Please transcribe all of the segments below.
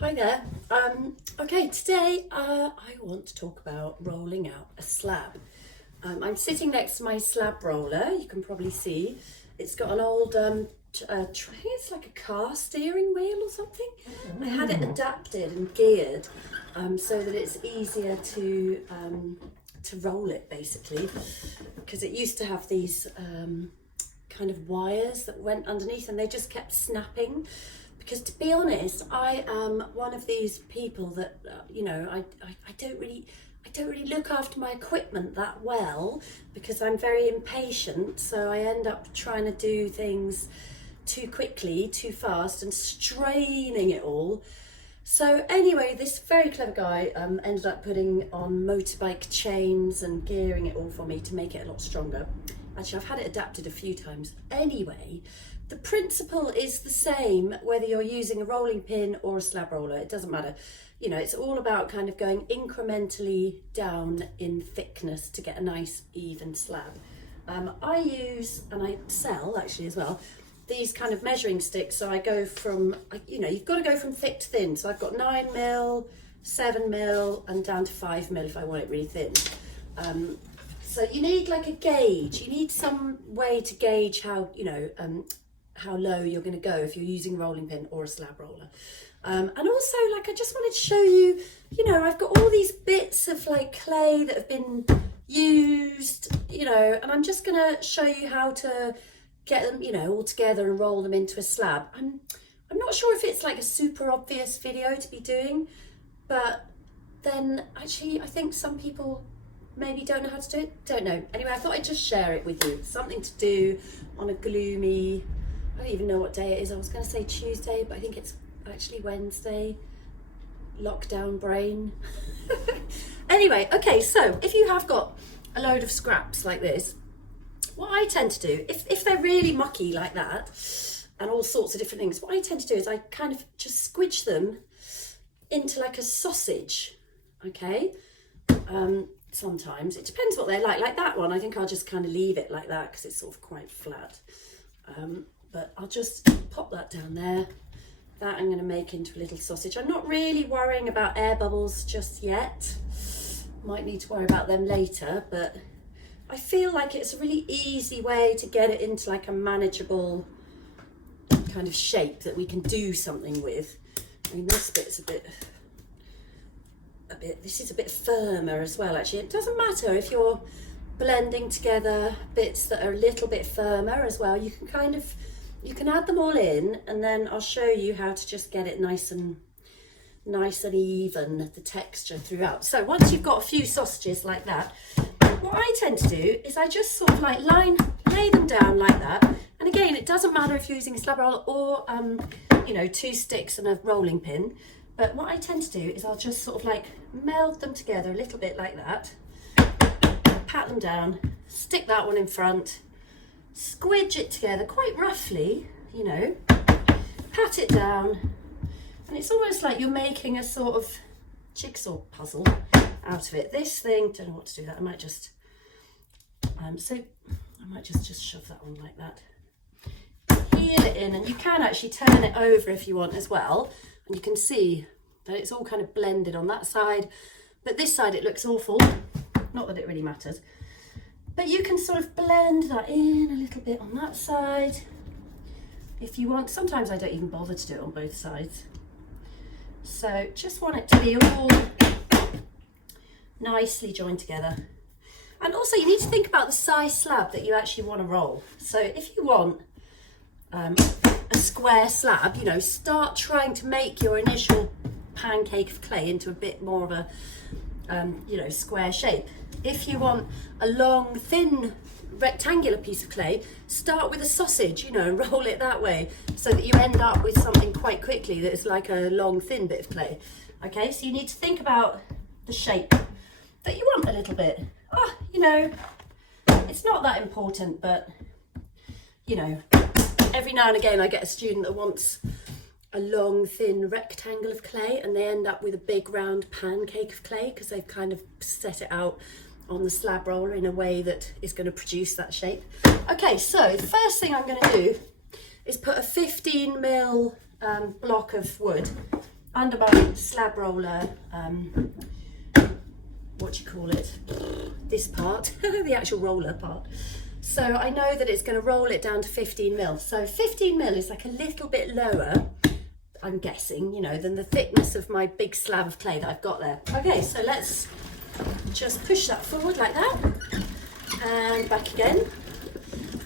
Hi there. Okay, today I want to talk about rolling out a slab. I'm sitting next to my slab roller. You can probably see it's got an old, it's like a car steering wheel or something. I had it adapted and geared so that it's easier to roll it basically, because it used to have these kind of wires that went underneath and they just kept snapping. Because to be honest, I am one of these people that I don't really look after my equipment that well because I'm very impatient. So I end up trying to do things too quickly, too fast, and straining it all. So anyway, this very clever guy ended up putting on motorbike chains and gearing it all for me to make it a lot stronger. Actually, I've had it adapted a few times. Anyway, the principle is the same whether you're using a rolling pin or a slab roller. It doesn't matter. You know, it's all about kind of going incrementally down in thickness to get a nice even slab. I use, and I sell actually as well, these kind of measuring sticks. So I go from, you've got to go from thick to thin. So I've got 9mm, 7mm, and down to 5mm if I want it really thin. So you need like a gauge. You need some way to gauge how, how low you're going to go if you're using a rolling pin or a slab roller. And also, like, I just wanted to show you, I've got all these bits of like clay that have been used, and I'm just going to show you how to get them, all together and roll them into a slab. I'm not sure if it's like a super obvious video to be doing, but then actually I think some people maybe don't know how to do it, don't know. Anyway, I thought I'd just share it with you. Something to do on a gloomy, I don't even know what day it is. I was going to say Tuesday, but I think it's actually Wednesday. Lockdown brain. Anyway, okay, so if you have got a load of scraps like this, what I tend to do, if they're really mucky like that, and all sorts of different things, what I tend to do is I kind of just squidge them into like a sausage, okay? Sometimes, it depends what they're like that one, I think I'll just kind of leave it like that because it's sort of quite flat. But I'll just pop that down there. That I'm going to make into a little sausage. I'm not really worrying about air bubbles just yet. Might need to worry about them later, but I feel like it's a really easy way to get it into like a manageable kind of shape that we can do something with. I mean, this bit's this is a bit firmer as well, actually. It doesn't matter if you're blending together bits that are a little bit firmer as well. You can add them all in, and then I'll show you how to just get it nice and even, the texture throughout. So once you've got a few sausages like that, what I tend to do is I just sort of like lay them down like that. And again, it doesn't matter if you're using a slab roller or, two sticks and a rolling pin. But what I tend to do is I'll just sort of like meld them together a little bit like that. Pat them down, stick that one in front, squidge it together quite roughly, pat it down, and it's almost like you're making a sort of jigsaw puzzle out of it. This thing, don't know what to do with that, I might just, just shove that one like that. Heel it in, and you can actually turn it over if you want as well, and you can see that it's all kind of blended on that side, but this side it looks awful. Not that it really matters, but you can sort of blend that in a little bit on that side if you want. Sometimes I don't even bother to do it on both sides. So just want it to be all nicely joined together. And also you need to think about the size slab that you actually want to roll. So if you want a square slab, start trying to make your initial pancake of clay into a bit more of a square shape. If you want a long, thin, rectangular piece of clay, start with a sausage, and roll it that way so that you end up with something quite quickly that is like a long, thin bit of clay. Okay, so you need to think about the shape that you want a little bit. It's not that important, but, every now and again I get a student that wants a long thin rectangle of clay and they end up with a big round pancake of clay because they've kind of set it out on the slab roller in a way that is going to produce that shape. Okay, so the first thing I'm going to do is put a 15mm block of wood under my slab roller, what do you call it? This part, the actual roller part. So I know that it's going to roll it down to 15 mil. So 15 mil is like a little bit lower, I'm guessing, you know, than the thickness of my big slab of clay that I've got there. Okay, so let's just push that forward like that and back again.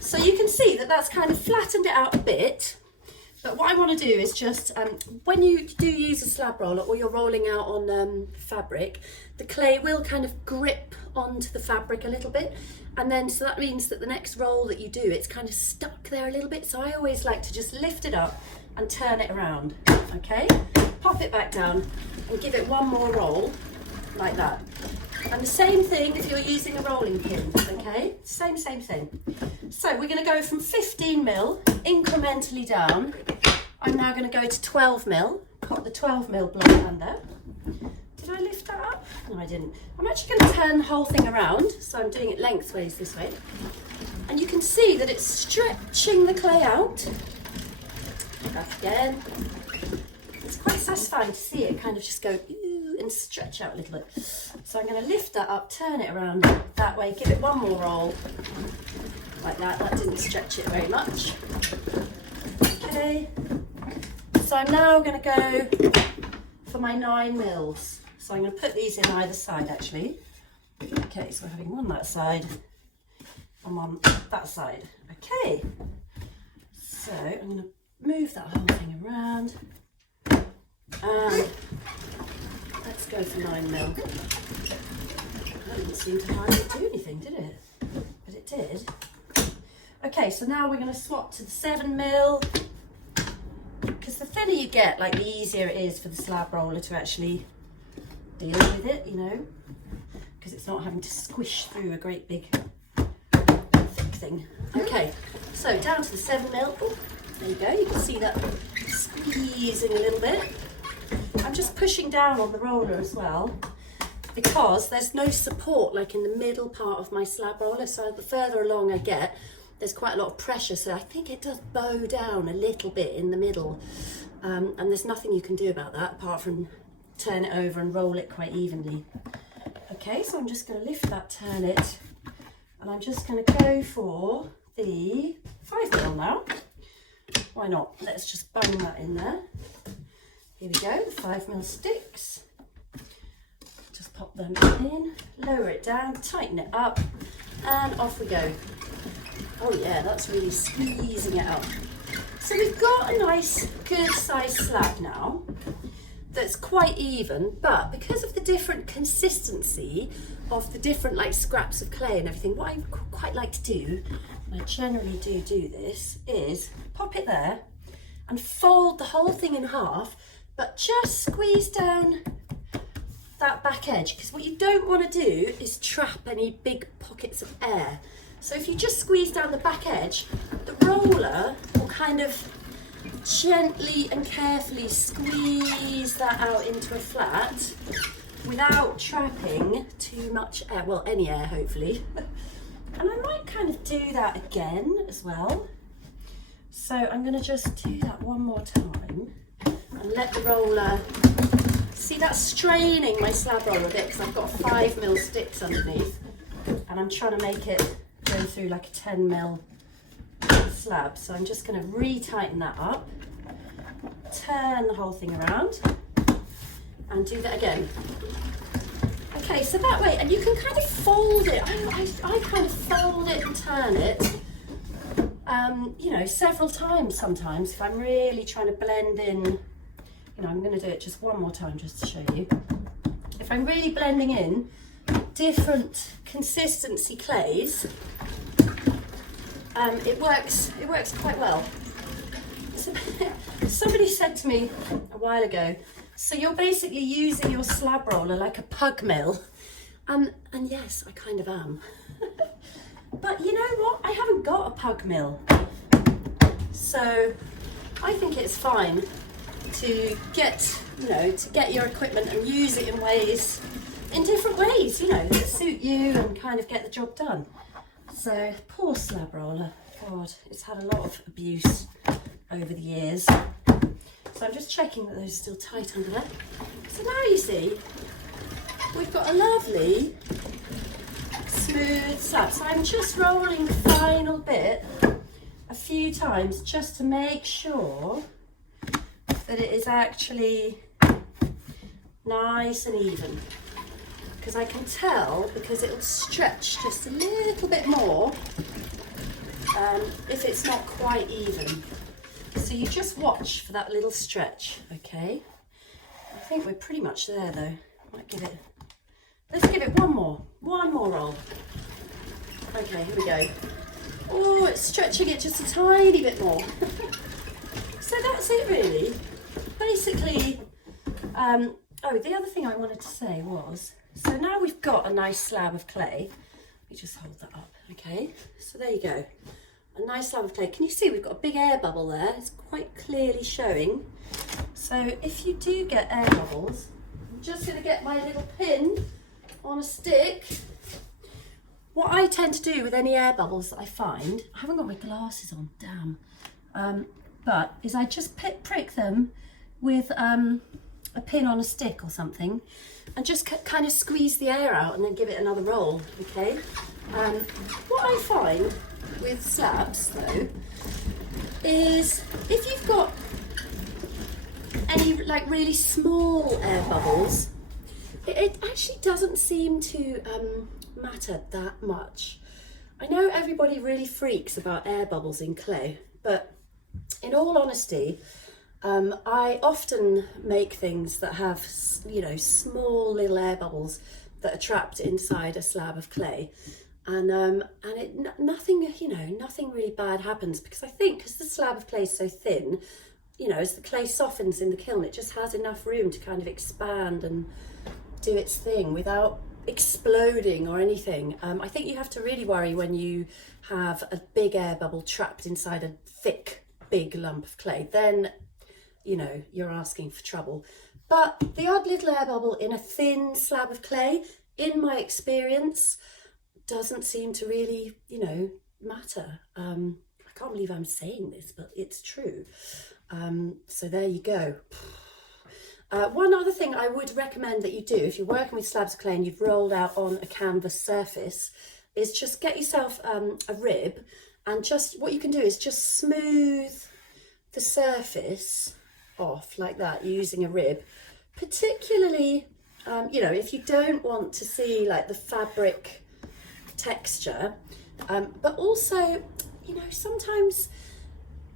So you can see that that's kind of flattened it out a bit. But what I want to do is just, when you do use a slab roller or you're rolling out on fabric, the clay will kind of grip onto the fabric a little bit. And then, so that means that the next roll that you do, it's kind of stuck there a little bit. So I always like to just lift it up and turn it around, okay? Pop it back down and give it one more roll, like that. And the same thing if you're using a rolling pin, okay? Same thing. So we're gonna go from 15 mil, incrementally down. I'm now gonna go to 12 mil, pop the 12 mil block under. Did I lift that up? No, I didn't. I'm actually gonna turn the whole thing around, so I'm doing it lengthways this way. And you can see that it's stretching the clay out. Back again. It's quite satisfying to see it kind of just go and stretch out a little bit. So I'm going to lift that up, turn it around that way, give it one more roll, like that. That didn't stretch it very much. Okay, so I'm now going to go for my 9 mils. So I'm going to put these in either side actually. Okay, so we're having one that side and one that side. Okay, so I'm going to move that whole thing around and let's go for 9 mil. That didn't seem to hardly do anything, did it? But it did. Okay, so now we're going to swap to the 7 mil, because the thinner you get, like the easier it is for the slab roller to actually deal with it, you know, because it's not having to squish through a great big thick thing. Okay, so down to the 7 mil. Ooh, there you go, you can see that squeezing a little bit. I'm just pushing down on the roller as well because there's no support like in the middle part of my slab roller, so the further along I get there's quite a lot of pressure, so I think it does bow down a little bit in the middle, and there's nothing you can do about that apart from turn it over and roll it quite evenly. Okay, so I'm just going to lift that, turn it, and I'm just going to go for the 5 mil now. Why not? Let's just bang that in there. Here we go, the 5 mil sticks. Just pop them in, lower it down, tighten it up, and off we go. Oh yeah, that's really squeezing it out. So we've got a nice, good sized slab now that's quite even, but because of the different consistency of the different like scraps of clay and everything, what I quite like to do, and I generally do this, is pop it there and fold the whole thing in half, but just squeeze down that back edge, because what you don't want to do is trap any big pockets of air. So if you just squeeze down the back edge, the roller will kind of gently and carefully squeeze that out into a flat without trapping too much air, well, any air hopefully. And I might kind of do that again as well. So I'm going to just do that one more time and let the roller, see that's straining my slab roller a bit because I've got 5 mil sticks underneath and I'm trying to make it go through like a 10 mil slab. So I'm just going to re-tighten that up, turn the whole thing around and do that again. Okay, so that way, and you can kind of fold it. I kind of fold it and turn it, you know, several times sometimes if I'm really trying to blend in. You know, I'm going to do it just one more time just to show you. If I'm really blending in different consistency clays, it works quite well. So, somebody said to me a while ago, so you're basically using your slab roller like a pug mill, and yes, I kind of am. But you know what? I haven't got a pug mill, so I think it's fine to get, you know, to get your equipment and use it in different ways, you know, that suit you and kind of get the job done. So poor slab roller, God, it's had a lot of abuse over the years. So I'm just checking that those are still tight under there. So now you see, we've got a lovely smooth slab. So I'm just rolling the final bit a few times just to make sure that it is actually nice and even. Because I can tell, because it'll stretch just a little bit more if it's not quite even. So you just watch for that little stretch, okay? I think we're pretty much there though. Might give it, let's give it one more roll. Okay, here we go. Oh, it's stretching it just a tiny bit more. So that's it really. Basically, oh, the other thing I wanted to say was, so now we've got a nice slab of clay. Let me just hold that up, okay? So there you go. A nice slab of clay. Can you see we've got a big air bubble there? It's quite clearly showing. So if you do get air bubbles, I'm just going to get my little pin on a stick. What I tend to do with any air bubbles that I find, I haven't got my glasses on, damn, but is I just prick them with a pin on a stick or something and just kind of squeeze the air out and then give it another roll, okay? What I find with slabs though is if you've got any like really small air bubbles, it actually doesn't seem to matter that much. I know everybody really freaks about air bubbles in clay, but in all honesty, I often make things that have, you know, small little air bubbles that are trapped inside a slab of clay, and nothing, you know, nothing really bad happens, because I think because the slab of clay is so thin, you know, as the clay softens in the kiln, it just has enough room to kind of expand and do its thing without exploding or anything. I think you have to really worry when you have a big air bubble trapped inside a thick, big lump of clay. Then, you know, you're asking for trouble. But the odd little air bubble in a thin slab of clay, in my experience, doesn't seem to really, you know, matter. I can't believe I'm saying this, but it's true. So there you go. One other thing I would recommend that you do if you're working with slabs of clay and you've rolled out on a canvas surface is just get yourself a rib, and just what you can do is just smooth the surface off like that using a rib, particularly you know, if you don't want to see like the fabric texture, but also, you know, sometimes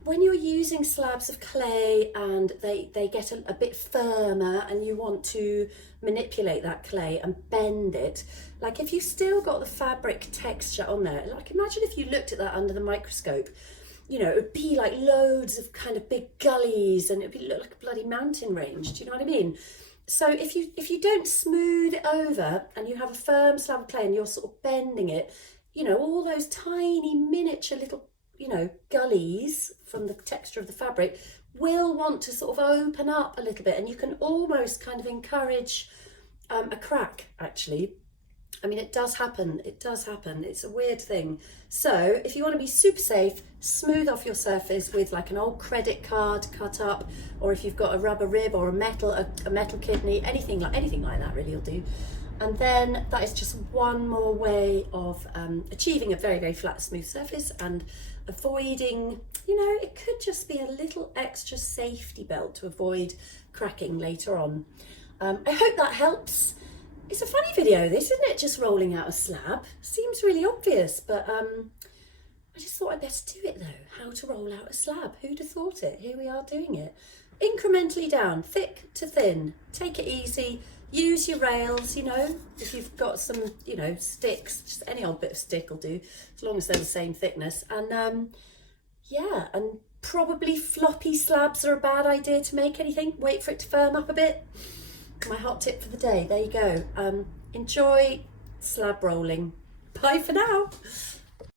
when you're using slabs of clay and they get a bit firmer and you want to manipulate that clay and bend it, like if you still got the fabric texture on there, like imagine if you looked at that under the microscope, you know, it would be like loads of kind of big gullies and it'd look like a bloody mountain range. Do you know what I mean? So if you don't smooth it over and you have a firm slab of clay and you're sort of bending it, you know, all those tiny miniature little, you know, gullies from the texture of the fabric will want to sort of open up a little bit, and you can almost kind of encourage a crack, actually. I mean, it does happen, it's a weird thing. So if you want to be super safe, smooth off your surface with like an old credit card cut up, or if you've got a rubber rib or a metal kidney, anything like that really will do. And then that is just one more way of achieving a very, very flat, smooth surface and avoiding, you know, it could just be a little extra safety belt to avoid cracking later on. I hope that helps. It's a funny video, this, isn't it? Just rolling out a slab. Seems really obvious, but I just thought I'd better do it though. How to roll out a slab. Who'd have thought it? Here we are doing it. Incrementally down, thick to thin. Take it easy. Use your rails, you know, if you've got some, you know, sticks, just any old bit of stick will do, as long as they're the same thickness. And yeah, and probably floppy slabs are a bad idea to make anything. Wait for it to firm up a bit. My hot tip for the day, there you go. Enjoy slab rolling. Bye for now.